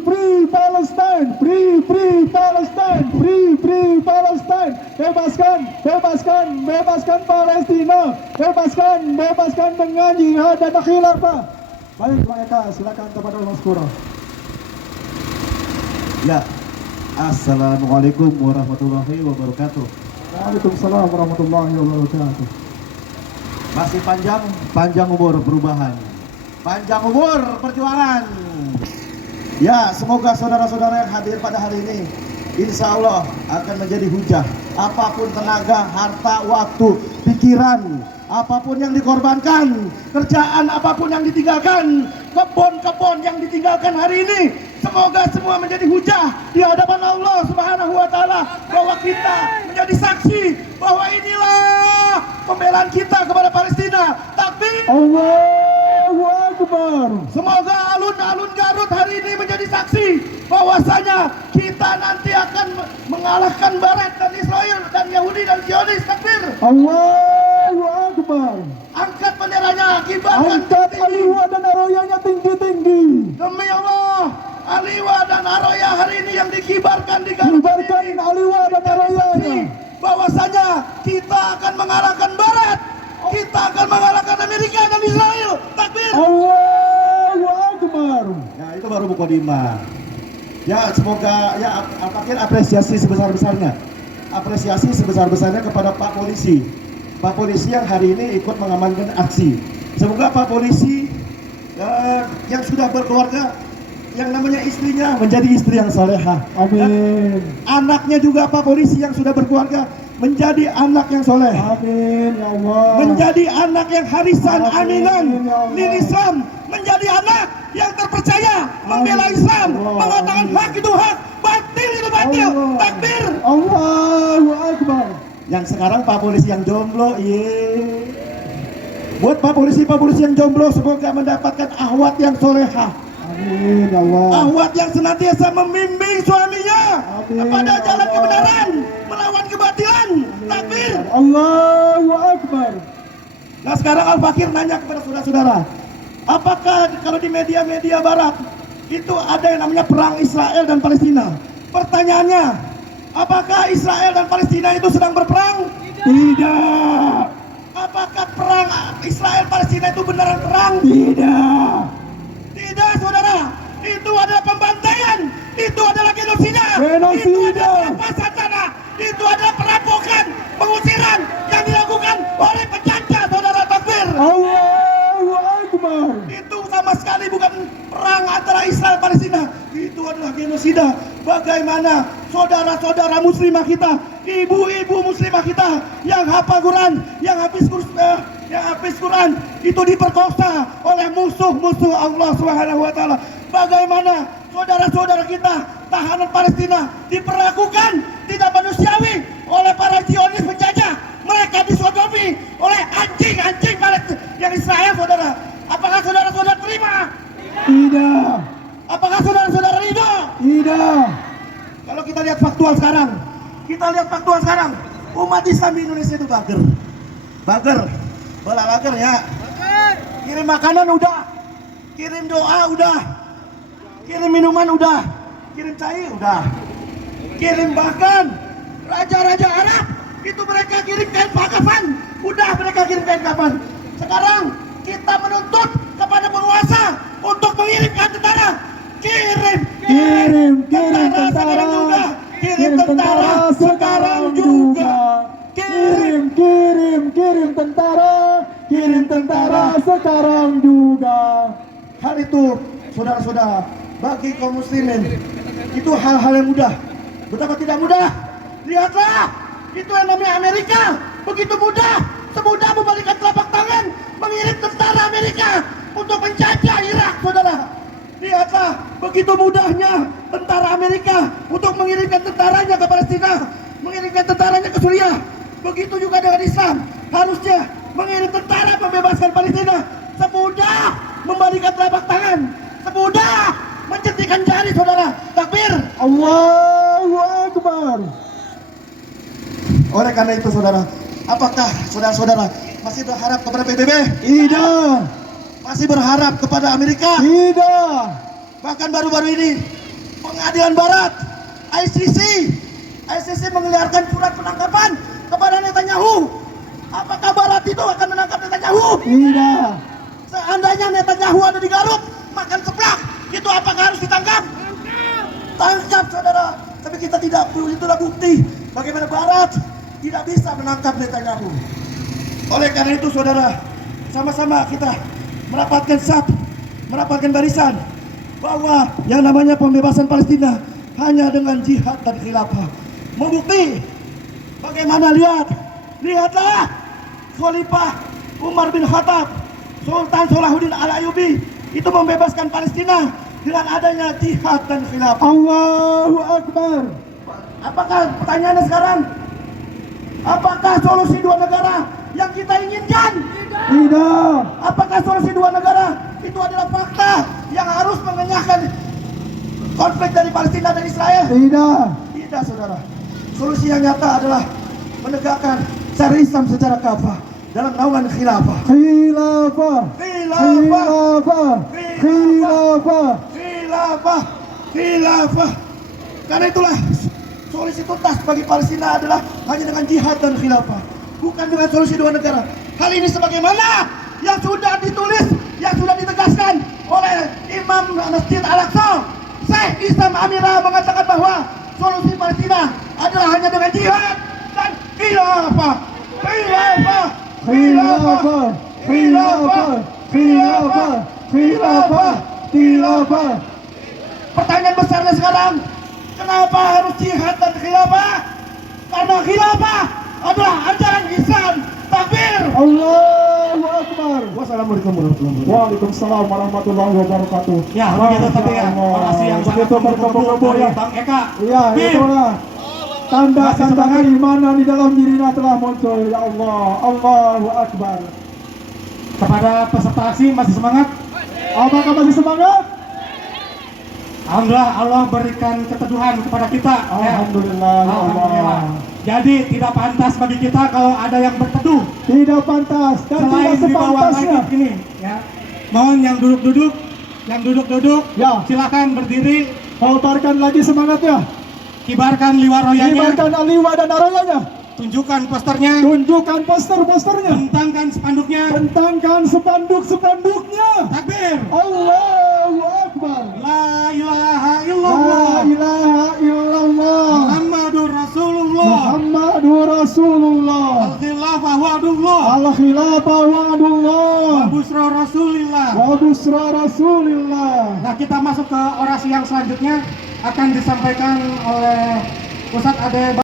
free Palestine, free Palestine, free Palestine. Bebaskan Palestina, bebaskan dengan jihad dan khilafah. Baik, mereka silakan kepada Mas Kuro. Ya, assalamualaikum warahmatullahi wabarakatuh. Waalaikumsalam warahmatullahi wabarakatuh. Masih panjang umur perubahan, panjang umur perjuangan. Ya, semoga saudara-saudara yang hadir pada hari ini, insya Allah akan menjadi hujah. Apapun tenaga, harta, waktu, pikiran, apapun yang dikorbankan, kerjaan apapun yang ditinggalkan, kebun-kebun yang ditinggalkan hari ini, semoga semua menjadi hujah di hadapan Allah Subhanahu wa Ta'ala, bahwa kita menjadi saksi bahwa inilah pembelaan kita kepada Palestina. Takbir, Allahu Akbar. semoga alun-alun Garut hari ini menjadi saksi bahwasanya kita nanti akan mengalahkan Barat dan Israel dan Yahudi dan Zionis. Takbir, Allahu Akbar. angkat benderanya, kibarkan Angkat tinggi. aliwa dan aroyanya tinggi-tinggi. Demi Allah, aliwa dan aroya hari ini yang dikibarkan di Garut Kibarkan ini aliwa dan aroyanya. bahwasanya kita akan mengalahkan Barat, kita akan mengalahkan Amerika dan Israel. Takbir. Allahu Akbar. Ya, itu baru mukadimah. Ya, semoga ya akhir apresiasi sebesar-besarnya. Apresiasi sebesar-besarnya kepada Pak Polisi. Pak Polisi yang hari ini ikut mengamankan aksi. Semoga Pak Polisi yang sudah berkeluarga, yang namanya istrinya menjadi istri yang solehah. Amin. Anaknya juga Pak Polisi yang sudah berkeluarga menjadi anak yang soleh. Amin ya Allah. Menjadi anak yang harisan, Amin, aminan ya Allah. lil Islam. Menjadi anak yang terpercaya, membela Amin, Islam, ya Allah. mengatakan Amin. hak itu hak, batil itu batil. Allah. Takbir. Allahu Akbar. Yang sekarang Pak Polisi yang jomblo, buat Pak Polisi yang jomblo, semoga mendapatkan ahwat yang solehah, Amin ya Allah. ahwat yang senantiasa membimbing suaminya Amin, kepada ya jalan Allah. kebenaran, melawan kebatilan. Takbir. Allahu Akbar. Nah, sekarang Al-Fakir nanya kepada saudara-saudara, apakah kalau di media-media barat itu ada yang namanya perang Israel dan Palestina? Pertanyaannya, apakah Israel dan Palestina itu sedang berperang? Tidak. Apakah perang Israel Palestina itu beneran perang? Tidak. Tidak, saudara. Itu adalah pembantaian, itu adalah genosida, Genosida. itu adalah perampasan tanah, itu adalah perampokan, pengusiran yang dilakukan oleh penjajah, saudara. Takbir. Allahu Akbar. Itu sama sekali bukan perang antara Israel dan Palestina, itu adalah genosida. Bagaimana saudara-saudara muslimah kita, ibu-ibu muslimah kita yang hafal Quran, yang habis Quran itu diperkosa oleh musuh-musuh Allah Subhanahu wa Ta'ala. Bagaimana saudara-saudara kita tahanan Palestina diperlakukan tidak manusiawi oleh para Zionis penjajah. Mereka disodomi oleh anjing-anjing Palestina yang Israel, saudara. Apakah saudara-saudara terima? Tidak. Apakah saudara-saudara ridho? Tidak. Kalau kita lihat faktual sekarang, umat Islam di Indonesia itu bager, bola bager ya. Kirim makanan udah, kirim doa udah, kirim minuman udah, kirim cair udah, kirim bahkan raja-raja Arab itu mereka kirim kain kafan, udah mereka kirim kain kafan. Sekarang kita menuntut kepada penguasa untuk mengirimkan tentara. Kirim tentara sekarang juga. Kirim tentara sekarang juga. Kirim tentara sekarang juga. Hal itu, saudara-saudara, bagi kaum muslimin itu hal-hal yang mudah. Betapa tidak mudah. Lihatlah, itu yang namanya Amerika. Begitu mudah, semudah membalikan telapak tangan mengirim tentara Amerika untuk menjajah Irak, saudara. Lihatlah, begitu mudahnya tentara Amerika untuk mengirimkan tentaranya ke Palestina, mengirimkan tentaranya ke Suriah. Begitu juga dengan Islam, harusnya mengirim tentara membebaskan Palestina. Semudah membalikan telapak tangan, semudah mencetikkan jari, saudara. Takbir. Allahu Akbar. Oleh karena itu, saudara, apakah saudara-saudara masih berharap kepada PBB? Tidak. Masih berharap kepada Amerika? Tidak. Bahkan baru-baru ini Pengadilan Barat, ICC mengeluarkan surat penangkapan kepada Netanyahu. Apakah Barat itu akan menangkap Netanyahu? Tidak. Seandainya Netanyahu ada di Garut, makan seblak, itu apakah harus ditangkap? Tangkap, saudara. Tapi kita tidak perlu, itulah bukti bagaimana Barat tidak bisa menangkap Netanyahu. Oleh karena itu, saudara, sama-sama kita merapatkan barisan bahwa yang namanya pembebasan Palestina hanya dengan jihad dan khilafah. Membukti bagaimana, lihatlah Khalifah Umar bin Khattab, Sultan Salahuddin Al-Ayyubi itu membebaskan Palestina dengan adanya jihad dan khilafah. Allahu Akbar. Apakah pertanyaannya sekarang? Apakah solusi dua negara yang kita inginkan? Tidak. Apakah solusi dua negara itu adalah fakta yang harus mengenyahkan konflik dari Palestina dan Israel? Tidak. Tidak, saudara. Solusi yang nyata adalah menegakkan syariat Islam secara kafah dalam naungan khilafah. Khilafah. Khilafah. Khilafah. Khilafah. Khilafah. Karena itulah solusi tuntas bagi Palestina adalah hanya dengan jihad dan khilafah, bukan dengan solusi dua negara. Hal ini sebagaimana yang sudah ditulis, yang sudah ditegaskan oleh Imam Masjid Al-Aqsa, Syekh Isam Amira mengatakan bahwa solusi Palestina adalah hanya dengan jihad dan khilafah. Khilafah. Khilafah. Khilafah. Khilafah. Khilafah. Khilafah. Pertanyaan besarnya sekarang, kenapa harus jihad dan khilafah? Karena khilafah adalah ajaran Islam. Takbir. Allahu Akbar. Wassalamualaikum warahmatullahi wabarakatuh. Waalaikumsalam warahmatullahi wabarakatuh. Ya, begitu tadi ya, orasi yang sangat begitu berkebun-kebun dari ya. Bang Eka. Iya, itulah tanda-tanda keimanan di dalam dirinya telah muncul. Ya Allah, Allahu Akbar. Kepada peserta aksi masih semangat? Apakah masih semangat? Alhamdulillah, Allah berikan keteduhan kepada kita. Ya. Alhamdulillah, ya Alhamdulillah. Allah. Jadi tidak pantas bagi kita kalau ada yang berteduh Tidak pantas dan selain tidak di bawah sepantasnya. langit ini. Ya. Mohon yang duduk-duduk, Ya, silakan berdiri, holtarkan lagi semangatnya. kibarkan liwar royanya, Kibarkan aliwa dan arayanya. tunjukkan posternya, Tunjukkan poster-posternya. bentangkan spanduknya. Bentangkan spanduk-spanduknya. Takbir. Allahu Akbar. La ilaha La illallah. ilaha illallah. Muhammadur Rasulullah. Muhammadur Rasulullah. Al-khilafah wa'dullah. Al-khilafah wa'dullah. Wa busra Rasulillah. Wa busra Rasulillah. Nah, kita masuk ke orasi yang selanjutnya akan disampaikan oleh Ustadz Ade